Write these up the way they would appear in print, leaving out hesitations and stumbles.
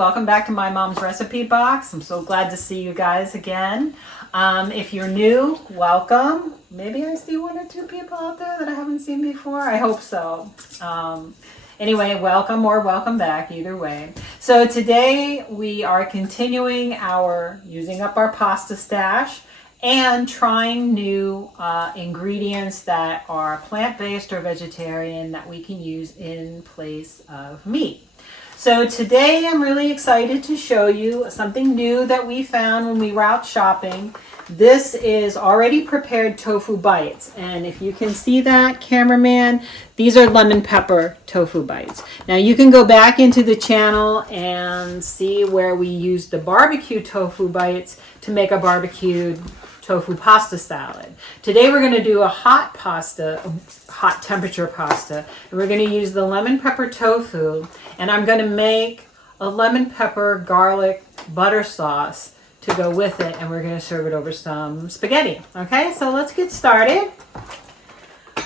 welcome back to My Mom's Recipe Box. I'm so glad to see you guys again. If you're new, welcome. Maybe I see one or two people out there that I haven't seen before. I hope so. Anyway, welcome or welcome back, either way. So today we are continuing using up our pasta stash and trying new ingredients that are plant-based or vegetarian that we can use in place of meat. So today I'm really excited to show you something new that we found when we were out shopping. This is already prepared tofu bites, and if you can see that, cameraman, these are lemon pepper tofu bites. Now you can go back into the channel and see where we used the barbecue tofu bites to make a barbecued tofu pasta salad. Today we're going to do a hot temperature pasta, and we're going to use the lemon pepper tofu, and I'm going to make a lemon pepper garlic butter sauce to go with it, and we're going to serve it over some spaghetti. Okay, so let's get started.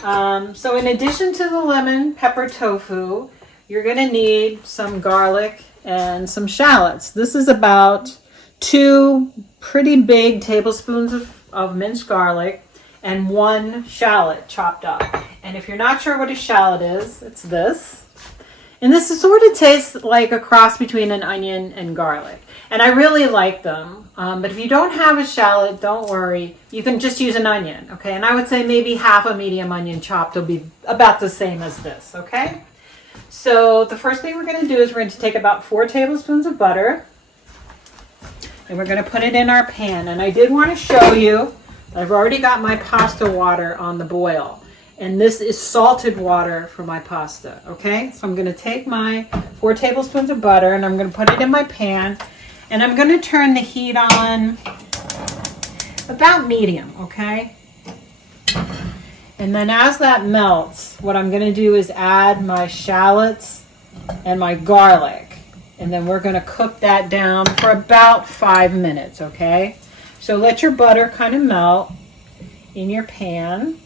So in addition to the lemon pepper tofu, you're going to need some garlic and some shallots. This is about 2 pretty big tablespoons of minced garlic and 1 shallot chopped up. And if you're not sure what a shallot is, it's this. And this is sort of tastes like a cross between an onion and garlic. And I really like them. But if you don't have a shallot, don't worry. You can just use an onion, okay? And I would say maybe half a medium onion chopped will be about the same as this, okay? So the first thing we're going to do is we're going to take about 4 tablespoons of butter. And we're going to put it in our pan. And I did want to show you, I've already got my pasta water on the boil. And this is salted water for my pasta, okay? So I'm going to take my 4 tablespoons of butter and I'm going to put it in my pan. And I'm going to turn the heat on about medium, okay? And then as that melts, what I'm going to do is add my shallots and my garlic. And then we're going to cook that down for about 5 minutes, okay? So let your butter kind of melt in your pan.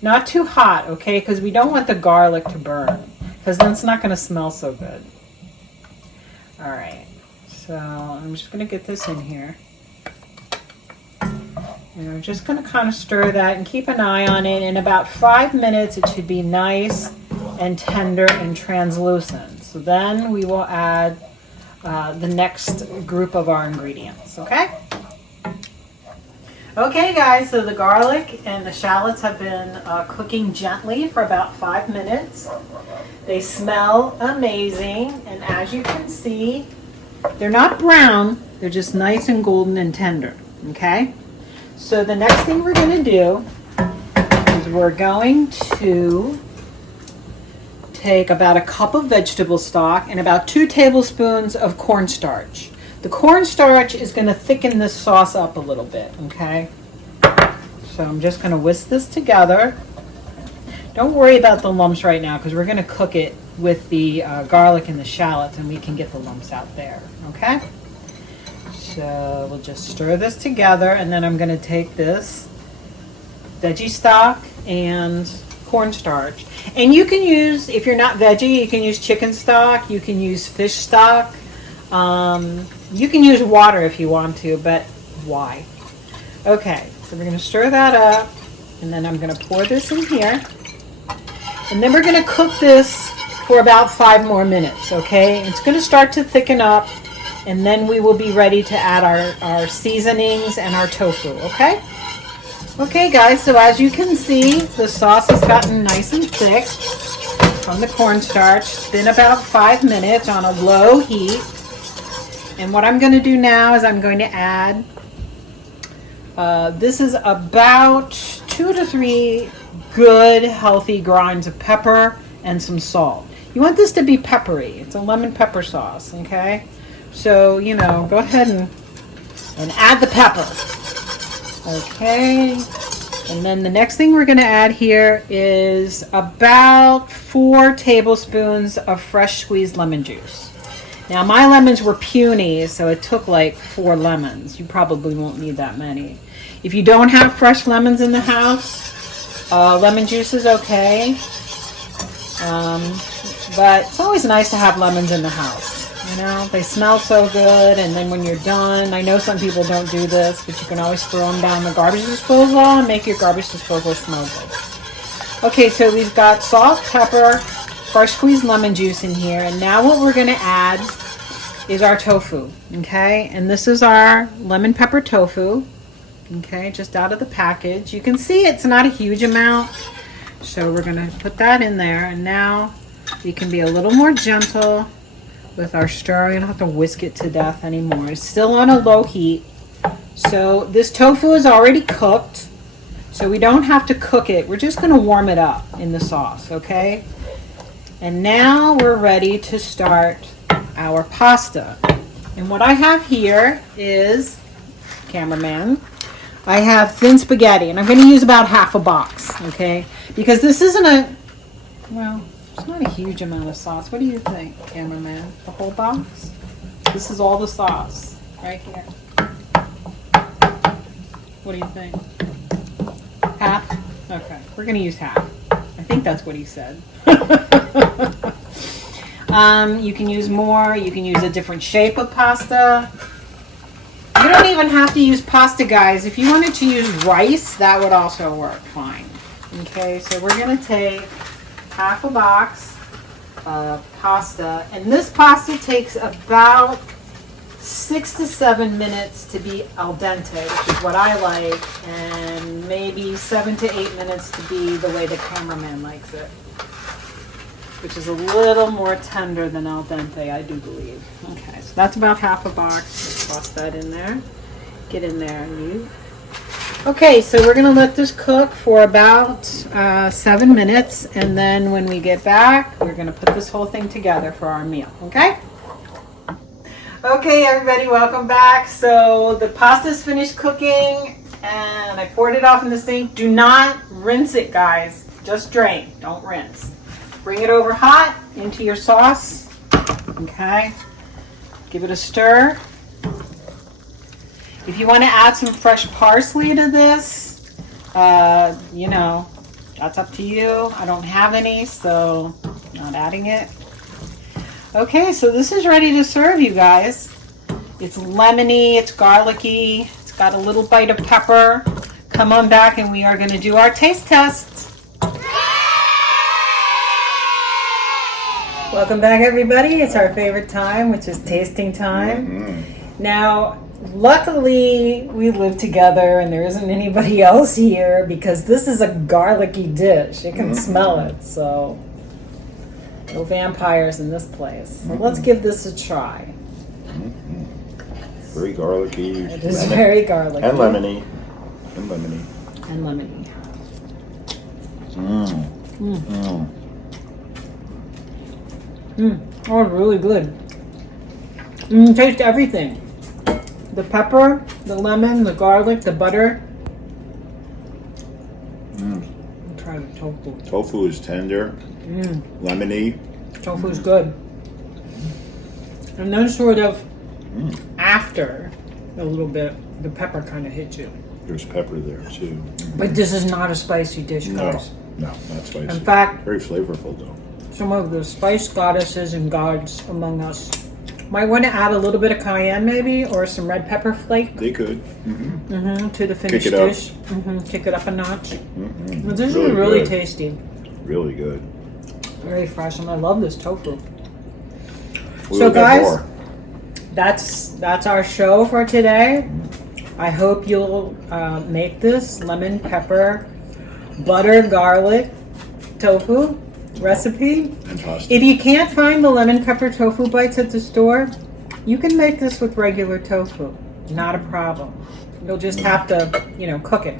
Not too hot, okay? Because we don't want the garlic to burn, because then it's not going to smell so good. All right. So I'm just going to get this in here. And I'm just going to kind of stir that and keep an eye on it. In about 5 minutes, it should be nice and tender and translucent. So then we will add the next group of our ingredients, okay? Okay guys, so the garlic and the shallots have been cooking gently for about 5 minutes. They smell amazing, and as you can see, they're not brown, they're just nice and golden and tender, okay? So the next thing we're going to do is we're going to take about a cup of vegetable stock and about 2 tablespoons of cornstarch. The cornstarch is going to thicken this sauce up a little bit, okay? So I'm just going to whisk this together. Don't worry about the lumps right now, because we're going to cook it with the garlic and the shallots, and we can get the lumps out there, okay? So we'll just stir this together, and then I'm going to take this veggie stock and cornstarch. And you can use, if you're not veggie, you can use chicken stock, you can use fish stock. You can use water if you want to, but why? Okay, so we're going to stir that up, and then I'm going to pour this in here. And then we're going to cook this for about 5 more minutes, okay? It's going to start to thicken up, and then we will be ready to add our seasonings and our tofu, okay? Okay guys, so as you can see, the sauce has gotten nice and thick from the cornstarch. It's been about 5 minutes on a low heat. And what I'm going to do now is I'm going to add, this is about 2 to 3 good healthy grinds of pepper and some salt. You want this to be peppery. It's a lemon pepper sauce, okay? So, you know, go ahead and add the pepper. Okay, and then the next thing we're going to add here is about 4 tablespoons of fresh squeezed lemon juice. Now my lemons were puny, so it took like 4 lemons. You probably won't need that many. If you don't have fresh lemons in the house, lemon juice is okay. But it's always nice to have lemons in the house. You know, they smell so good, and then when you're done, I know some people don't do this, but you can always throw them down the garbage disposal and make your garbage disposal smell good. Okay, so we've got salt, pepper, fresh squeezed lemon juice in here, and now what we're going to add is our tofu, okay? And this is our lemon pepper tofu, okay, just out of the package. You can see it's not a huge amount, so we're going to put that in there, and now we can be a little more gentle with our stir. You don't have to whisk it to death anymore. It's still on a low heat. So this tofu is already cooked, so we don't have to cook it. We're just going to warm it up in the sauce, okay? And now we're ready to start our pasta. And what I have here is, cameraman, I have thin spaghetti, and I'm going to use about half a box, okay? Because this isn't a, well, it's not a huge amount of sauce. What do you think, cameraman? The whole box? This is all the sauce right here. What do you think? Half? Okay, we're going to use half. I think that's what he said. You can use more. You can use a different shape of pasta. You don't even have to use pasta, guys. If you wanted to use rice, that would also work fine. Okay, so we're going to take half a box of pasta, and this pasta takes about 6 to 7 minutes to be al dente, which is what I like, and maybe 7 to 8 minutes to be the way the cameraman likes it, which is a little more tender than al dente, I do believe. Okay, so that's about half a box. Let's toss that in there. Get in there, you. Okay, so we're going to let this cook for about 7 minutes, and then when we get back, we're going to put this whole thing together for our meal, okay? Okay, everybody, welcome back. So the pasta's finished cooking, and I poured it off in the sink. Do not rinse it, guys. Just drain. Don't rinse. Bring it over hot into your sauce, okay? Give it a stir. If you want to add some fresh parsley to this, you know, that's up to you. I don't have any, so not adding it. Okay, so this is ready to serve, you guys. It's lemony, it's garlicky, it's got a little bite of pepper. Come on back and we are going to do our taste test. Welcome back, everybody. It's our favorite time, which is tasting time. Now, luckily, we live together and there isn't anybody else here because this is a garlicky dish. You can smell it, so no vampires in this place. So let's give this a try. Very garlicky. It is very garlicky. And lemony. And lemony. And lemony. Oh, it's really good. Taste everything. The pepper, the lemon, the garlic, the butter. Try the tofu. Tofu is tender. Lemony. Tofu is good. And then sort of after a little bit, the pepper kind of hits you. There's pepper there too. But this is not a spicy dish, guys. No, not spicy. In fact, very flavorful though. Some of the spice goddesses and gods among us might want to add a little bit of cayenne maybe, or some red pepper flake. They could. To the finished Kick it up. dish. Kick it up a notch. But this Really is really good. tasty. Really good. Very fresh, and I love this tofu. We So will get guys, more. that's our show for today. I hope you'll make this lemon pepper butter garlic tofu recipe. And pasta. If you can't find the lemon pepper tofu bites at the store, you can make this with regular tofu. Not a problem. You'll just have to, cook it.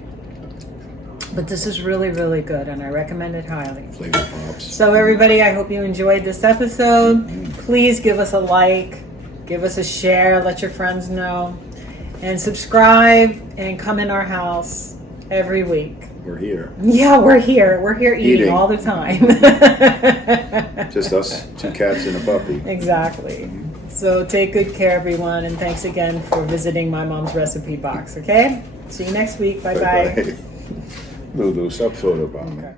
But this is really, really good, and I recommend it highly. Flavor pops. So everybody, I hope you enjoyed this episode. Please give us a like, give us a share, let your friends know, and subscribe and come in our house every week. We're here. Yeah, we're here. We're here eating all the time. Just us, 2 cats and a puppy. Exactly. So take good care, everyone, and thanks again for visiting my mom's recipe box, okay? See you next week. Bye-bye. Lulu, sub photo bomb. Okay.